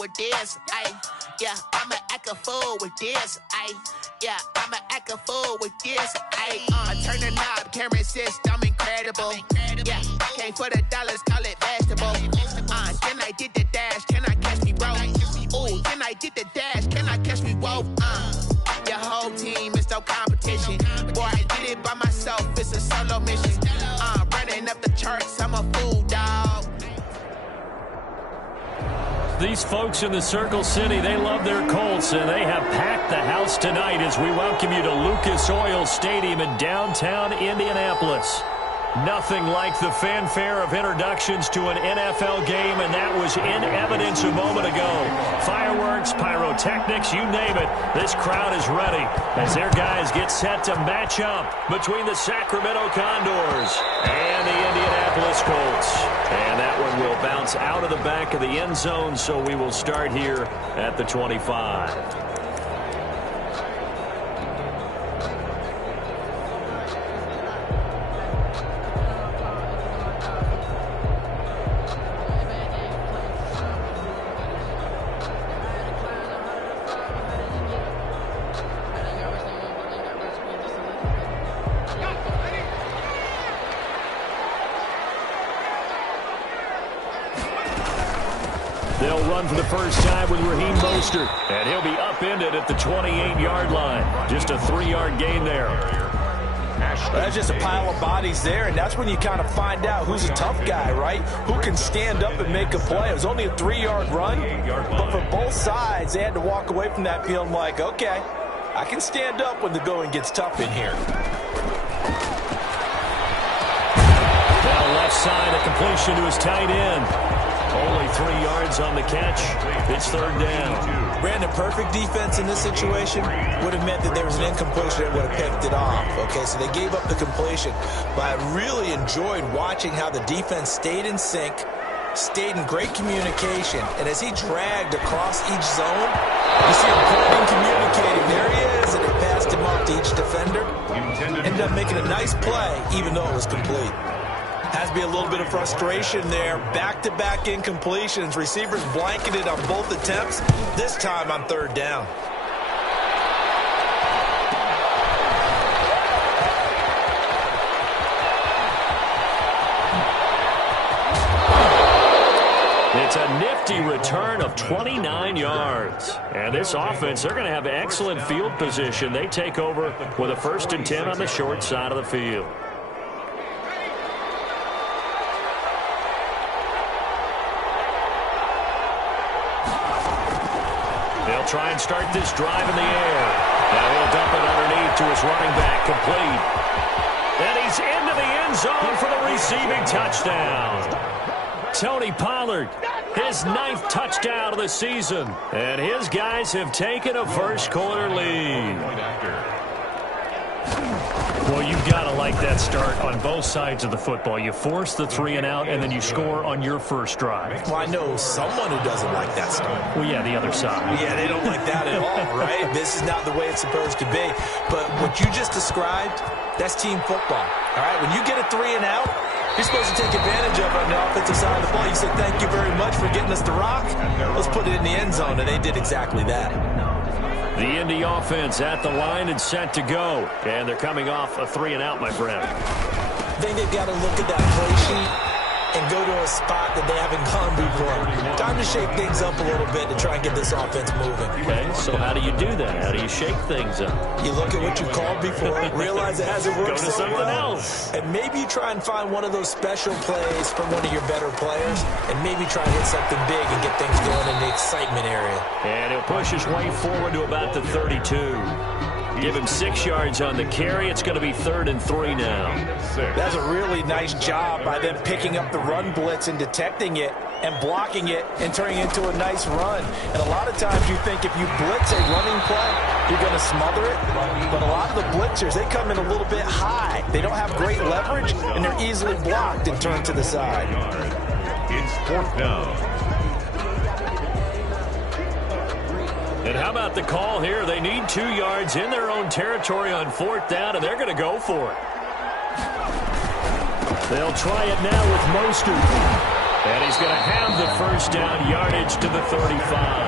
with this. Yeah, I'ma act a fool with this. Yeah, I'ma act a fool with this. Turn the knob, camera system incredible. Yeah, came for the dollars, call it vegetable. Then I did the dash, can I catch me, bro? Ooh, then I did the dash, can I catch me, whoa? Your whole team is no competition. Boy, I did it by myself, it's a solo mission. Running up the charts, I'm a fool, dog. These folks in the Circle City, they love their Colts, and they have packed the house tonight as we welcome you to Lucas Oil Stadium in downtown Indianapolis. Nothing like the fanfare of introductions to an NFL game, and that was in evidence a moment ago. Fireworks, pyrotechnics, you name it. This crowd is ready as their guys get set to match up between the Sacramento Condors and the Indianapolis Colts. And that one will bounce out of the back of the end zone, so we will start here at the 25. They'll run for the first time with Raheem Mostert, and he'll be upended at the 28-yard line. Just a 3-yard gain there. That's just a pile of bodies there, and that's when you kind of find out who's a tough guy, right? Who can stand up and make a play. It was only a 3-yard run, but for both sides, they had to walk away from that feeling like, okay, I can stand up when the going gets tough in here. Down left side, a completion to his tight end. Only 3 yards on the catch. It's third down. Brandon, perfect defense in this situation would have meant that there was an incompletion that would have picked it off. Okay, so they gave up the completion. But I really enjoyed watching how the defense stayed in sync, stayed in great communication, and as he dragged across each zone, you see him pointing, communicating. There he is, and they passed him off to each defender. Ended up making a nice play, even though it was complete. Has to be a little bit of frustration there. Back-to-back incompletions. Receivers blanketed on both attempts. This time on third down. It's a nifty return of 29 yards. And this offense, they're going to have excellent field position. They take over with a 1st and 10 on the short side of the field. They'll try and start this drive in the air. Now he'll dump it underneath to his running back, complete. And he's into the end zone for the receiving touchdown. Tony Pollard, his 9th touchdown of the season. And his guys have taken a first-quarter lead. Well, you've got to like that start on both sides of the football. You force the 3-and-out, and then you score on your first drive. Well, I know someone who doesn't like that start. Well, yeah, the other side. Yeah, they don't like that at all, right? This is not the way it's supposed to be. But what you just described, that's team football, all right? When you get a 3-and-out, you're supposed to take advantage of it on the offensive side of the ball. You say, thank you very much for getting us the rock. Let's put it in the end zone, and they did exactly that. The Indy offense at the line and set to go. And they're coming off a 3-and-out, my friend. I think they've got to look at that play sheet and go to a spot that they haven't gone before. Time to shake things up a little bit to try and get this offense moving. Okay, so how do you do that? How do you shake things up? You look at what you called before, realize it hasn't worked so well, else. and maybe you try and find one of those special plays from one of your better players, and maybe try and hit something big and get things going in the excitement area. And he'll push his way forward to about the 32. Give him 6 yards on the carry. It's going to be 3rd and 3 now. That's a really nice job by them picking up the run blitz and detecting it and blocking it and turning it into a nice run. And a lot of times you think if you blitz a running play, you're going to smother it. But a lot of the blitzers, they come in a little bit high. They don't have great leverage, and they're easily blocked and turned to the side. It's 4th down. And how about the call here? They need 2 yards in their own territory on 4th down, and they're going to go for it. They'll try it now with Mostert. And he's going to have the first down yardage to the 35.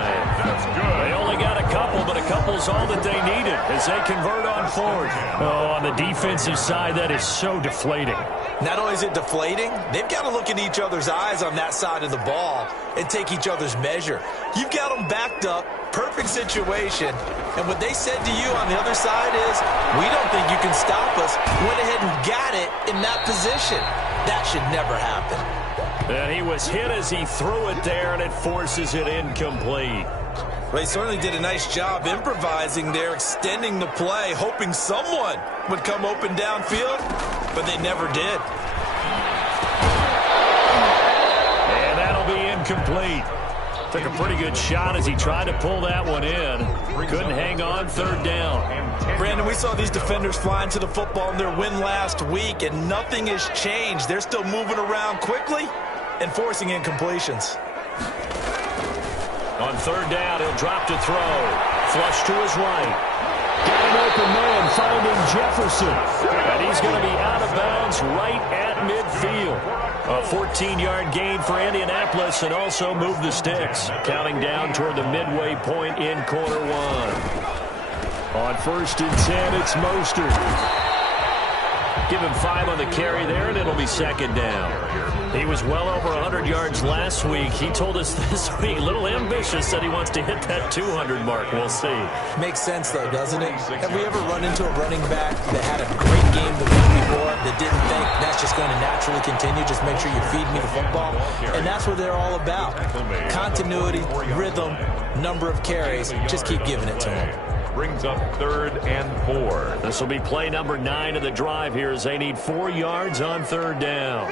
couple's all that they needed as they convert on fourth. Oh, on the defensive side, that is so deflating. Not only is it deflating, they've got to look in each other's eyes on that side of the ball and take each other's measure. You've got them backed up, perfect situation, and what they said to you on the other side is, we don't think you can stop us. Went ahead and got it in that position. That should never happen. And he was hit as he threw it there, and it forces it incomplete. Well, he certainly did a nice job improvising there, extending the play, hoping someone would come open downfield, but they never did. And that'll be incomplete. Took a pretty good shot as he tried to pull that one in. Couldn't hang on, third down. Brandon, we saw these defenders flying to the football in their win last week, and nothing has changed. They're still moving around quickly and forcing incompletions. On third down, he'll drop to throw. Flush to his right. Got an open man finding Jefferson. And he's going to be out of bounds right at midfield. A 14-yard gain for Indianapolis and also move the sticks. Counting down toward the midway point in quarter one. On 1st and 10, it's Mostert. Give him 5 on the carry there, and it'll be second down. He was well over 100 yards last week. He told us this week, a little ambitious, that he wants to hit that 200 mark. We'll see. Makes sense, though, doesn't it? Have we ever run into a running back that had a great game the week before that didn't think that's just going to naturally continue? Just make sure you feed me the football. And that's what they're all about. Continuity, rhythm, number of carries. Just keep giving it to them. Brings up 3rd and 4. This will be play number 9 of the drive here as they need 4 yards on third down.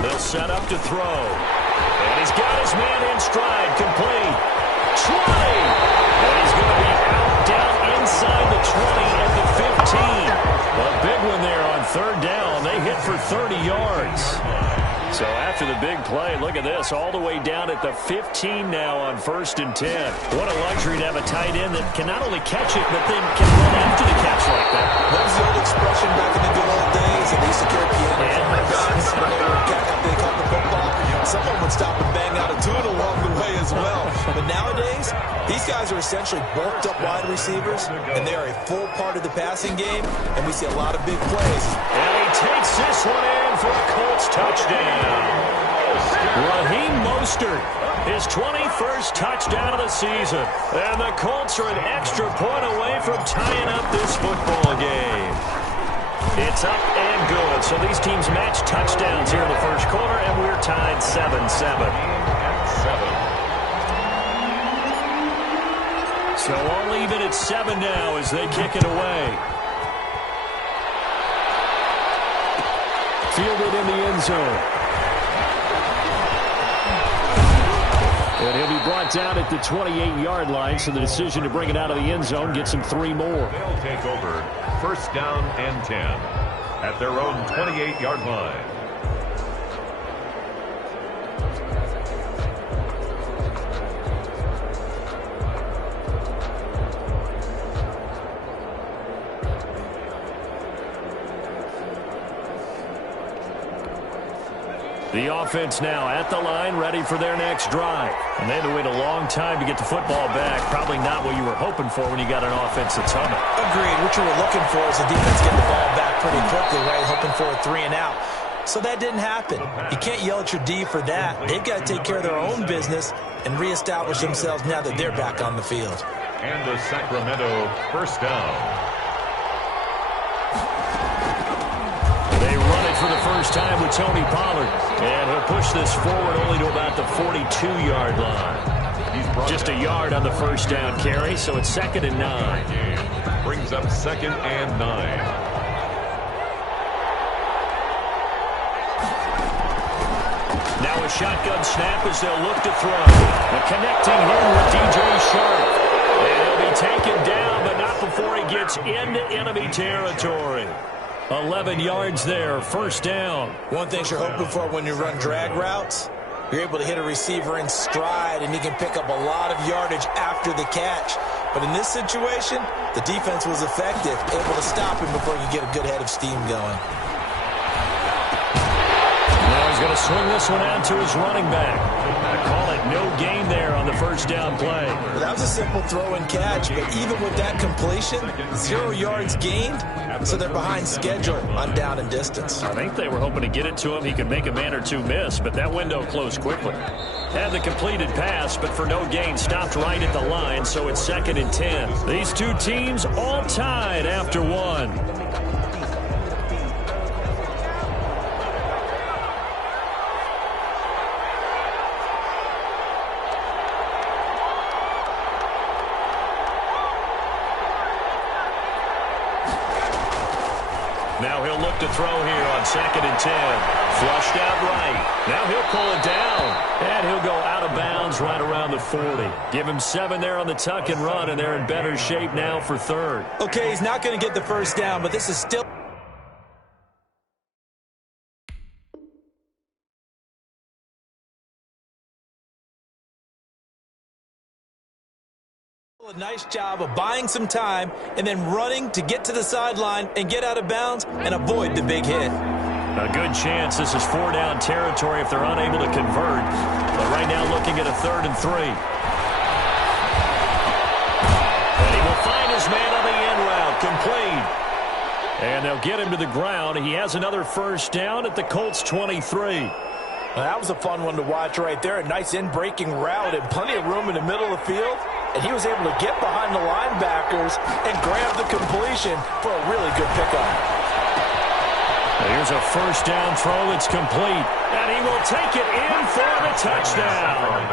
They'll set up to throw. And he's got his man in stride, complete. 20! And he's going to be out down inside the 20 at the 15. A big one there on third down. They hit for 30 yards. So after the big play, look at this, all the way down at the 15 now on 1st and 10. What a luxury to have a tight end that can not only catch it, but then can run after the catch like that. That was the old expression back in the good old days, and they used to carry pianos on their guns when they were after they caught the football. Someone would stop and bang out a tune along the way as well. But nowadays, these guys are essentially bulked up wide receivers, and they are a full part of the passing game, and we see a lot of big plays. And he takes this one in for a Colts touchdown. Raheem Mostert, his 21st touchdown of the season. And the Colts are an extra point away from tying up this football game. It's up and good. So these teams match touchdowns here in the first quarter, and we're tied 7-7. So all even at 7 now as they kick it away. Fielded in the end zone. And he'll be brought down at the 28-yard line, so the decision to bring it out of the end zone gets him 3 more. They'll take over 1st down and 10 at their own 28-yard line. The offense now at the line, ready for their next drive. And they had to wait a long time to get the football back. Probably not what you were hoping for when you got an offense that's humming. Agreed. What you were looking for is the defense getting the ball back pretty quickly, right? Hoping for a 3 and out. So that didn't happen. You can't yell at your D for that. They've got to take care of their own business and reestablish themselves now that they're back on the field. And the Sacramento 1st down. They run it for the first time with Tony Pollard. And he'll push this forward only to about the 42-yard line. Just a yard on the first down carry, so it's 2nd and 9. Brings up 2nd and 9. Now a shotgun snap as they'll look to throw. The connecting here with DJ Sharp. And he'll be taken down, but not before he gets into enemy territory. 11 yards there, 1st down. One thing you're hoping for when you run drag routes, you're able to hit a receiver in stride, and he can pick up a lot of yardage after the catch. But in this situation, the defense was effective, able to stop him before you get a good head of steam going. Now he's going to swing this one out to his running back. I call it no gain there on the first first down play. Well, that was a simple throw and catch, but even with that completion, 0 yards gained, so they're behind schedule on down and distance. I think they were hoping to get it to him. He could make a man or two miss, but that window closed quickly. Had the completed pass, but for no gain, stopped right at the line, so it's 2nd and 10. These two teams all tied after one. Now he'll look to throw here on 2nd and 10. Flushed out right. Now he'll pull it down. And he'll go out of bounds right around the 40. Give him 7 there on the tuck and run, and they're in better shape now for 3rd. Okay, he's not going to get the first down, but this is still a nice job of buying some time and then running to get to the sideline and get out of bounds and avoid the big hit. A good chance this is 4-down territory if they're unable to convert. But right now looking at a 3rd and 3. And he will find his man on the end route, complete. And they'll get him to the ground. He has another first down at the Colts 23. Well, that was a fun one to watch right there. A nice in-breaking route and plenty of room in the middle of the field. And he was able to get behind the linebackers and grab the completion for a really good pickup. Here's a first down throw that's complete. And he will take it in for the touchdown.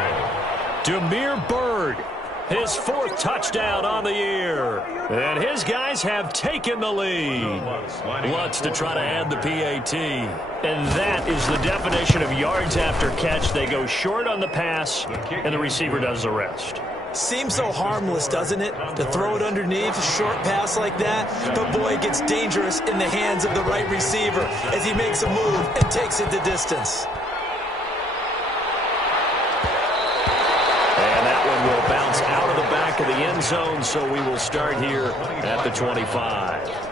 Demir Bird, his 4th touchdown on the year. And his guys have taken the lead. Lutz to try to add the PAT. And that is the definition of yards after catch. They go short on the pass, and the receiver does the rest. Seems so harmless, doesn't it, to throw it underneath, a short pass like that? But, boy, it gets dangerous in the hands of the right receiver as he makes a move and takes it the distance. And that one will bounce out of the back of the end zone, so we will start here at the 25.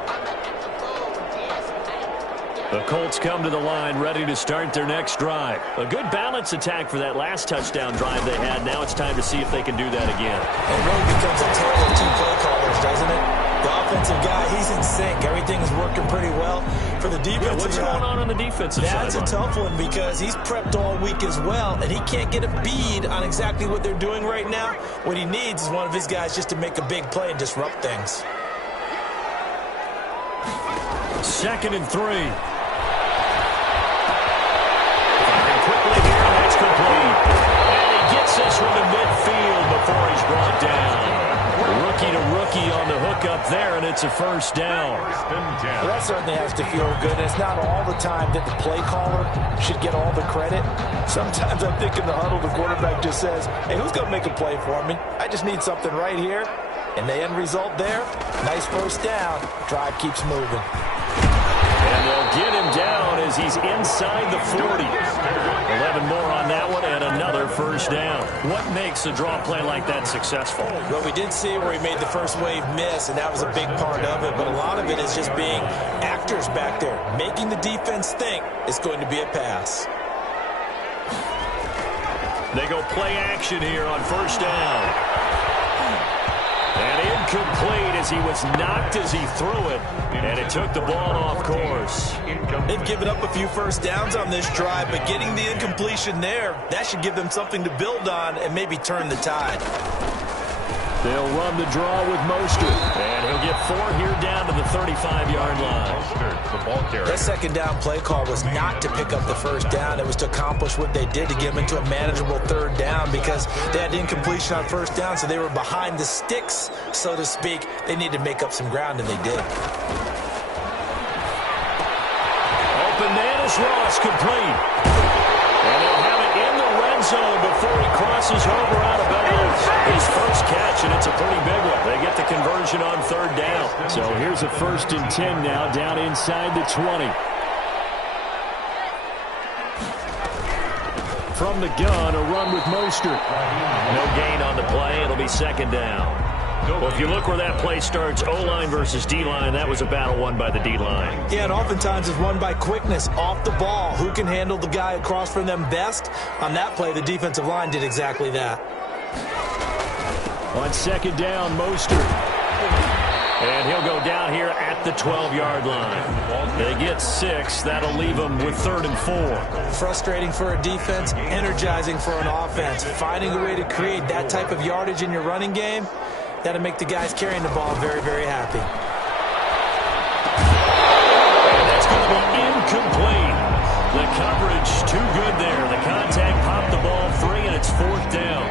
The Colts come to the line ready to start their next drive. A good balance attack for that last touchdown drive they had. Now it's time to see if they can do that again. It really becomes a tale of 2 play callers, doesn't it? The offensive guy, he's in sync. Everything's working pretty well. For the defensive what's going on the defensive side? That's a tough one because he's prepped all week as well, and he can't get a bead on exactly what they're doing right now. What he needs is one of his guys just to make a big play and disrupt things. 2nd and 3. Quickly here, and that's complete. And he gets this one to midfield before he's brought down. Rookie to rookie on the hookup there, and it's a first down. Well, that certainly has to feel good. And it's not all the time that the play caller should get all the credit. Sometimes I think in the huddle, the quarterback just says, hey, who's going to make a play for me? I just need something right here. And the end result there, nice first down. Drive keeps moving. And they'll get him down as he's inside the 40. 11 more on that one and another first down. What makes a draw play like that successful? Well, we did see where he made the first wave miss, and that was a big part of it. But a lot of it is just being actors back there, making the defense think it's going to be a pass. They go play action here on first down. And incomplete as he was knocked as he threw it. And it took the ball off course. They've given up a few first downs on this drive, but getting the incompletion there, that should give them something to build on and maybe turn the tide. They'll run the draw with Mostert. And he'll get 4 here down to the 35-yard line. That second down play call was not to pick up the first down. It was to accomplish what they did to get them into a manageable 3rd down because they had incompletion on first down, so they were behind the sticks, so to speak. They needed to make up some ground, and they did. Open man is Ross, complete. And they'll have it in the red zone before he crosses over out of bounds. His first catch, and it's a pretty big one. They get the conversion on 3rd down. So here's a 1st and 10 now down inside the 20. From the gun, a run with Mostert. No gain on the play. It'll be 2nd down. Well, if you look where that play starts, O-line versus D-line, that was a battle won by the D-line. Yeah, and oftentimes it's won by quickness off the ball. Who can handle the guy across from them best? On that play, the defensive line did exactly that. On second down, Mostert. And he'll go down here at the 12-yard line. They get 6. That'll leave them with 3rd and 4. Frustrating for a defense, energizing for an offense. Finding a way to create that type of yardage in your running game, that'll make the guys carrying the ball very, very happy. And that's going to be incomplete. The coverage too good there. The contact popped the ball free, and it's 4th down.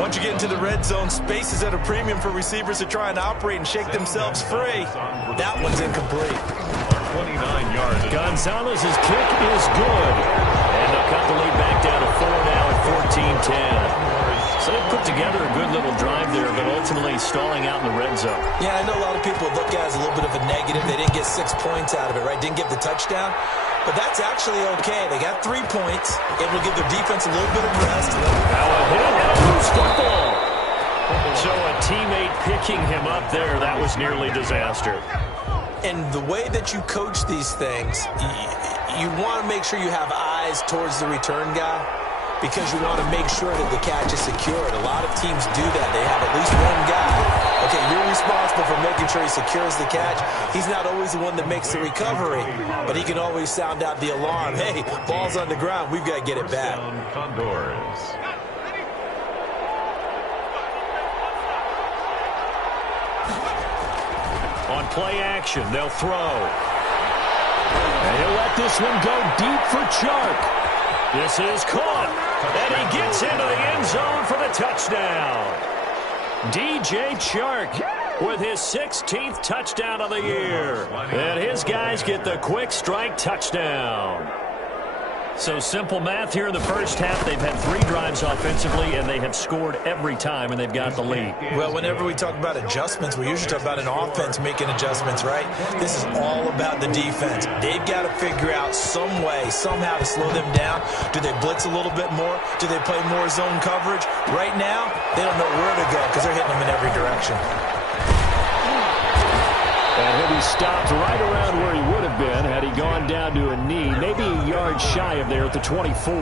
Once you get into the red zone, space is at a premium for receivers to try and operate and shake themselves free. That one's incomplete. 29 yards. Gonzalez's kick is good. And they'll cut the lead back down to 4 now at 14-10. So they put together a good little drive there, but ultimately stalling out in the red zone. Yeah, I know a lot of people look at it as a little bit of a negative. They didn't get 6 points out of it, right? Didn't get the touchdown. But that's actually okay. They got 3 points. It will give their defense a little bit of rest. Now a hit and a loose football. So a teammate picking him up there, that was nearly disaster. And the way that you coach these things, you want to make sure you have eyes towards the return guy, because you want to make sure that the catch is secured. A lot of teams do that. They have at least one guy. Okay, you're responsible for making sure he secures the catch. He's not always the one that makes the recovery, but he can always sound out the alarm. Hey, ball's on the ground. We've got to get it back. Condors. On play action, they'll throw. And he'll let this one go deep for Chark. This is caught, and he gets into the end zone for the touchdown. DJ Chark with his 16th touchdown of the year. And his guys get the quick strike touchdown. So simple math here in the first half. They've had 3 drives offensively, and they have scored every time, and they've got the lead. Well, whenever we talk about adjustments, we usually talk about an offense making adjustments, right? This is all about the defense. They've got to figure out some way, somehow to slow them down. Do they blitz a little bit more? Do they play more zone coverage? Right now, they don't know where to go because they're hitting them in every direction. And he'll be stopped right around where he would have been had he gone down to a knee, maybe a yard shy of there at the 24.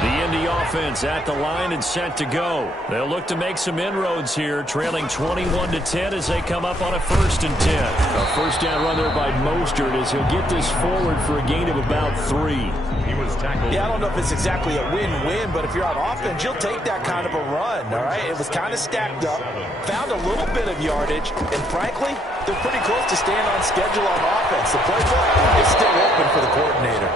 The Indy offense at the line and set to go. They'll look to make some inroads here, trailing 21-10 as they come up on a 1st and 10. A first down run there by Mostert as he'll get this forward for a gain of about 3. He was tackled. Yeah, I don't know if it's exactly a win-win, but if you're on offense, you'll take that kind of a run, all right? It was kind of stacked up, found a little bit of yardage, and frankly, they're pretty close to staying on schedule on offense. The playbook is still open for the coordinator.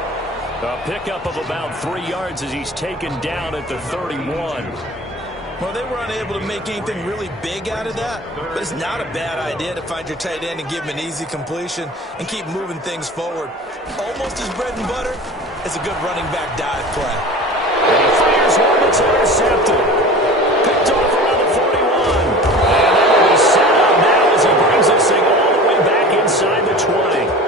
A pickup of about 3 yards as he's taken down at the 31. Well, they were unable to make anything really big out of that, but it's not a bad idea to find your tight end and give him an easy completion and keep moving things forward. Almost as bread and butter as a good running back dive play. And he fires one that's intercepted. Picked off around the 41. And then will be set up now as he brings this thing all the way back inside the 20.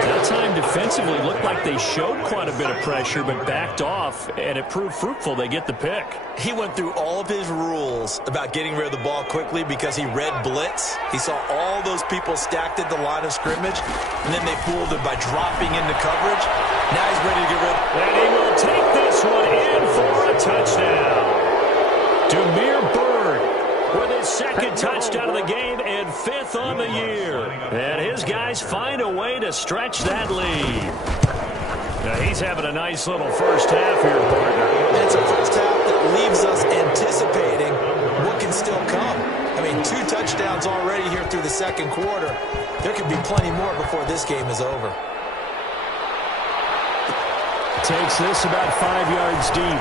That time defensively looked like they showed quite a bit of pressure but backed off, and it proved fruitful. They get the pick. He went through all of his rules about getting rid of the ball quickly because he read blitz. He saw all those people stacked at the line of scrimmage, and then they fooled him by dropping into coverage. Now he's ready to get rid of it. And he will take this one in for a touchdown. Demir Bird with his 2nd touchdown of the game and 5th on the year. And his guys find a way to stretch that lead. Now he's having a nice little first half here, partner. It's a first half that leaves us anticipating what can still come. I mean, 2 touchdowns already here through the 2nd quarter. There could be plenty more before this game is over. Takes this about 5 yards deep.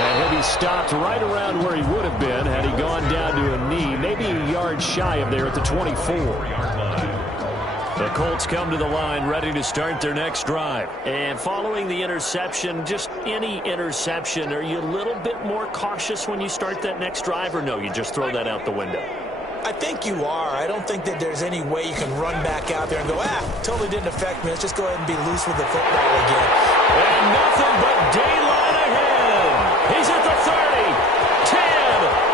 And he'll be stopped right around where he would have been had he gone down to a knee, maybe a yard shy of there at the 24. The Colts come to the line ready to start their next drive. And following the interception, just any interception, are you a little bit more cautious when you start that next drive, or no, you just throw that out the window? I think you are. I don't think that there's any way you can run back out there and go, totally didn't affect me. Let's just go ahead and be loose with the football again. And nothing but daylight ahead. He's at the 30, 10,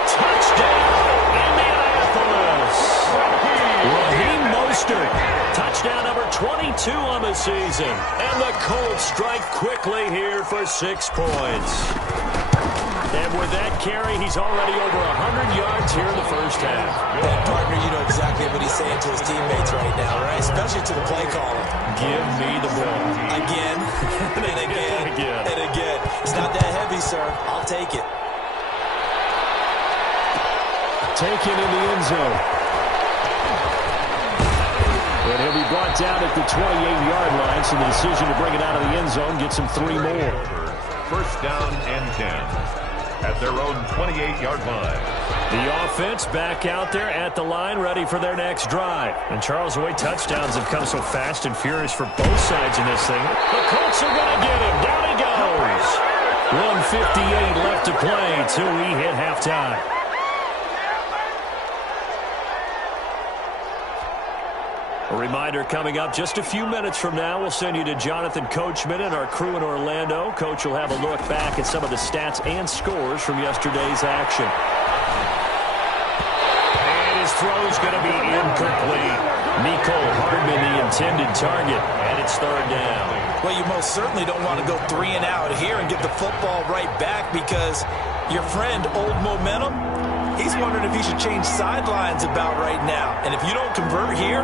touchdown, Indianapolis. Raheem Mostert, touchdown number 22 on the season. And the Colts strike quickly here for 6 points. And with that carry, he's already over 100 yards here in the first half. That partner, you know exactly what he's saying to his teammates right now, right? Especially to the play caller. Give me the ball. Again, and again, and again. It's not that heavy, sir. I'll take it. Taken in the end zone. And he'll be brought down at the 28-yard line, so the decision to bring it out of the end zone gets him 3 more. First down and 10 at their own 28-yard line. The offense back out there at the line, ready for their next drive. And Charles, the way touchdowns have come so fast and furious for both sides in this thing. The Colts are going to get him. Down he goes. 1:58 left to play till we hit halftime. A reminder coming up just a few minutes from now. We'll send you to Jonathan Coachman and our crew in Orlando. Coach will have a look back at some of the stats and scores from yesterday's action. And his throw's going to be incomplete. Nicole Hardman, the intended target, and it's 3rd down. Well, you most certainly don't want to go 3 and out here and get the football right back because your friend, Old Momentum, he's wondering if he should change sidelines about right now. And if you don't convert here,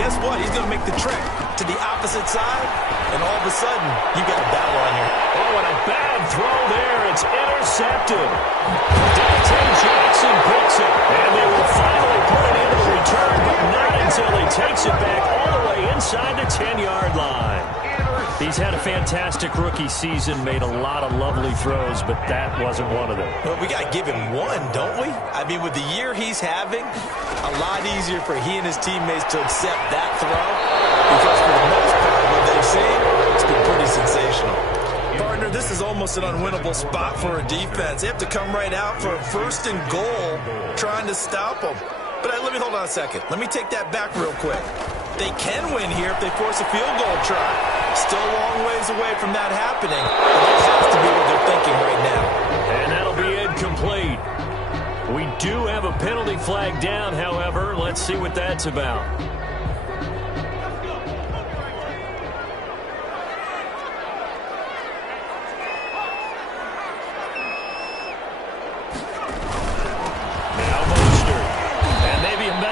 guess what? He's going to make the trek to the opposite side, and all of a sudden, you got a battle on your hands. Oh, and a bad throw there. It's intercepted. Dante Jackson picks it, and they will finally put it into the return, but not until he takes it back all the way inside the 10-yard line. He's had a fantastic rookie season, made a lot of lovely throws, but that wasn't one of them. Well, we got to give him one, don't we? I mean, with the year he's having, a lot easier for he and his teammates to accept that throw because for the most part, what they've seen, it's been pretty sensational. Partner, this is almost an unwinnable spot for a defense. They have to come right out for a 1st and goal trying to stop them. But let me hold on a second. Let me take that back real quick. They can win here if they force a field goal try. Still a long ways away from that happening. But that has to be what they're thinking right now. And that'll be incomplete. We do have a penalty flag down, however. Let's see what that's about.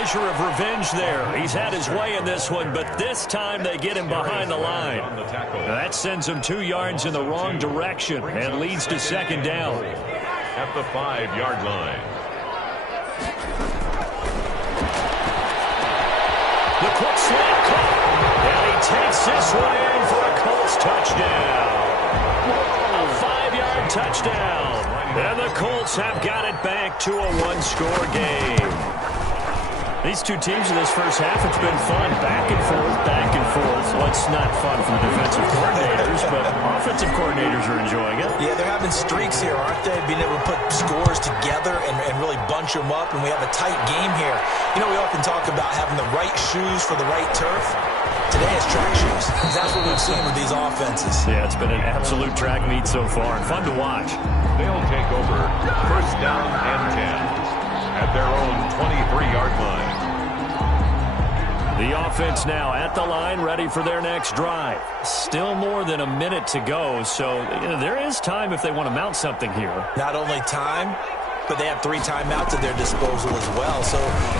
Of revenge there. He's had his way in this one, but this time they get him behind the line. That sends him 2 yards in the wrong direction and leads to 2nd down. At the 5-yard line. The quick slant caught, and he takes this one in for a Colts touchdown. A 5-yard touchdown, and the Colts have got it back to a 1-score game. These two teams in this first half, it's been fun. Back and forth, back and forth. Well, it's not fun for the defensive coordinators, but offensive coordinators are enjoying it. Yeah, they're having streaks here, aren't they? Being able to put scores together and really bunch them up, and we have a tight game here. You know, we often talk about having the right shoes for the right turf. Today it's track shoes. That's what we've seen with these offenses. Yeah, it's been an absolute track meet so far, and fun to watch. They'll take over 1st down and 10 at their own 23-yard line. The offense now at the line, ready for their next drive. Still more than a minute to go, so there is time if they want to mount something here. Not only time, but they have 3 timeouts at their disposal as well, so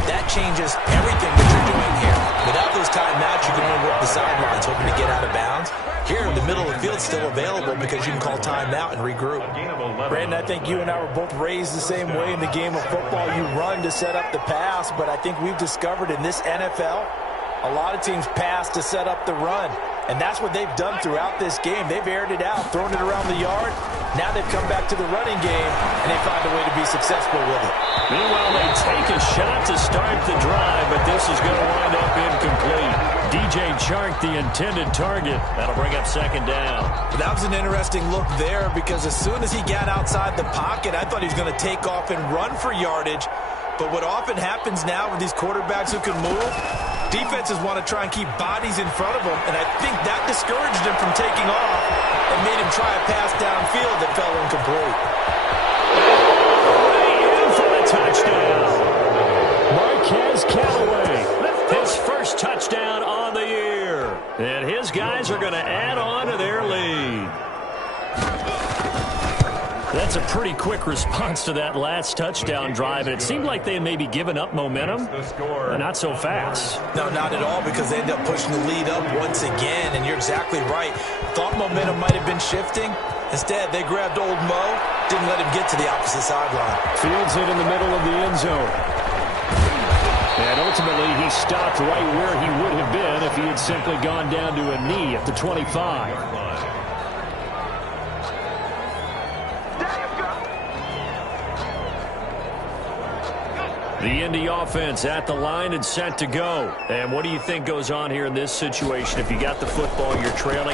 that changes everything that you're doing here. Without those timeouts, you can only work the sidelines, hoping to get out of bounds. Here, the middle of the field is still available because you can call timeout and regroup. Brandon, I think you and I were both raised the same way in the game of football. You run to set up the pass, but I think we've discovered in this NFL, a lot of teams pass to set up the run. And that's what they've done throughout this game. They've aired it out, thrown it around the yard. Now they've come back to the running game, and they find a way to be successful with it. Meanwhile, they take a shot to start the drive, but this is going to wind up incomplete. DJ Chark, the intended target. That'll bring up 2nd down. That was an interesting look there because as soon as he got outside the pocket, I thought he was going to take off and run for yardage. But what often happens now with these quarterbacks who can move, defenses want to try and keep bodies in front of them, and I think that discouraged him from taking off and made him try a pass downfield that fell incomplete. Right in for the touchdown. Marquez Callaway, his first touchdown on the year. And his guys are going to add on to their lead. That's a pretty quick response to that last touchdown drive, and it seemed like they had maybe given up momentum, but not so fast. No, not at all, because they end up pushing the lead up once again, and you're exactly right. Thought momentum might have been shifting. Instead, they grabbed old Mo, didn't let him get to the opposite sideline. Fields it in the middle of the end zone. And ultimately, he stopped right where he would have been if he had simply gone down to a knee at the 25. The Indy offense at the line and set to go. And what do you think goes on here in this situation? If you got the football, you're trailing.